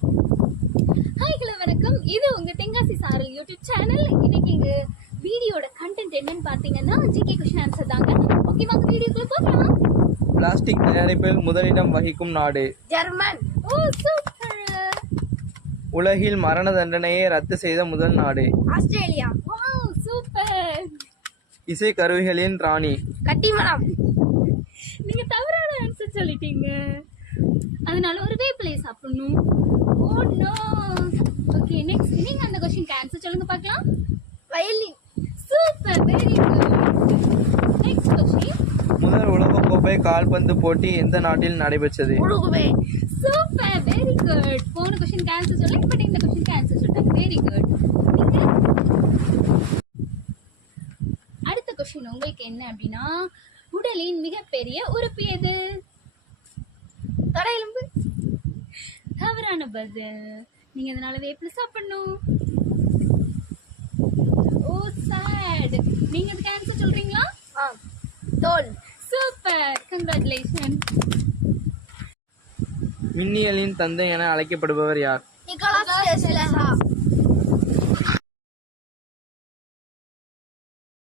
Hi hello வணக்கம். இது உங்க தென்காசி சாரல் யூடியூப் சேனல். இன்னைக்கு எங்க வீடியோட கண்டென்ட் என்னன்னு பாத்தீங்கன்னா ஜிகே கொஸ்டின் ஆன்சர் தாங்க. ஓகே, வாங்க வீடியோக்குள்ள போகலாம். பிளாஸ்டிக் தயாரிப்பில் முதலிடம் வகிக்கும் நாடு ஜெர்மன். ஓ சூப்பர். உலகில் மரண தண்டனையை ரத்து செய்த முதல் நாடு ஆஸ்திரேலியா. Wow super. இசை கருவிகளின் ராணி கட்டிமரம். நீங்க தவறான ஆன்சர் சொல்லிட்டீங்க. அதனால ஒரு வேப்பிலை சாப்பிடணும். Oh no. ஓகே, நெக்ஸ்ட் நீங்க அந்த क्वेश्चन ஆன்சர் சொல்லுங்க பார்க்கலாம். Violin. Super, very good. Next question. முதல் உலகக்கோப்பை கால்பந்து போட்டி எந்த நாட்டில் நடைபெற்றது? உருகுவே. Super, very good. போன क्वेश्चन ஆன்சர் சொல்ல, பட் இந்த क्वेश्चन ஆன்சர் சொல்லிட்டாங்க. Very good. நீங்க அடுத்த क्वेश्चन உங்களுக்கு என்ன அப்படின்னா, உடலின் மிகப்பெரிய உறுப்பு எது? தொடையெலும்பு. தவறான பதில். நீங்க அதனால வேப்பிலை சாப்பிடணும். ஓ sad. நீங்க அதுக்கு ஆன்சர் சொல்றீங்களா? தோல். Super, congratulation. மின்னியலின் தந்தை என அழைக்கப்படுபவர் யார்? Nicholas Tesla.